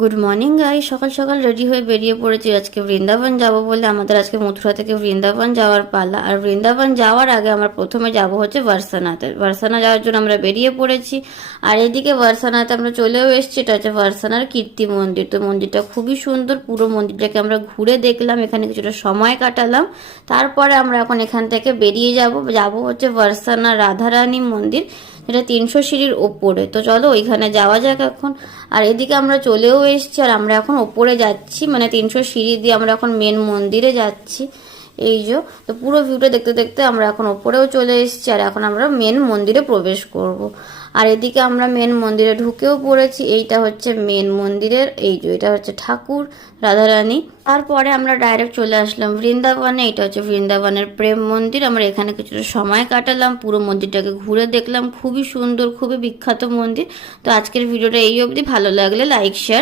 Good morning গাই, সকাল সকাল ready হয়ে বেরিয়ে পড়েছি আজকে বৃন্দাবন যাব বলে। আমাদের আজকে মথুরা থেকে বৃন্দাবন যাওয়ার পালা। আর বৃন্দাবন যাওয়ার আগে আমরা প্রথমে যাব হচ্ছে বার্সানাতে। বার্সানা যাওয়ার জন্য আমরা বেরিয়ে পড়েছি। আর এদিকে বার্সানাতে আমরা চলেও এসেছি। এটা হচ্ছে বার্সানার কীর্তি মন্দির। তো মন্দিরটা খুবই সুন্দর, পুরো মন্দিরটাকে আমরা ঘুরে দেখলাম, এখানে কিছুটা সময় কাটালাম। তারপরে আমরা এখন এখান থেকে বেরিয়ে যাব হচ্ছে বার্সানা রাধারানী মন্দির, যেটা 300 সিঁড়ির ওপরে। তো চলো ওইখানে যাওয়া যাক এখন। আর এদিকে আমরা চলেও এসেছি, আর আমরা এখন ওপরে যাচ্ছি, মানে 300 সিঁড়ি দিয়ে আমরা এখন মেন মন্দিরে যাচ্ছি। এই যে, তো পুরো ভিউটা দেখতে দেখতে আমরা এখন ওপরেও চলে এসেছি, আর এখন আমরা মেন মন্দিরে প্রবেশ করব। আর এদিকে আমরা মেন মন্দিরে ঢুকেও পড়েছি। এইটা হচ্ছে মেন মন্দিরের, এই যে এটা হচ্ছে ঠাকুর রাধারানী। তারপরে আমরা ডাইরেক্ট চলে আসলাম বৃন্দাবনে। এটা হচ্ছে বৃন্দাবনের প্রেম মন্দির। আমরা এখানে কিছুটা সময় কাটালাম, পুরো মন্দিরটাকে ঘুরে দেখলাম। খুবই সুন্দর, খুবই বিখ্যাত মন্দির। তো আজকের ভিডিওটা এই অবধি। ভালো লাগলে লাইক শেয়ার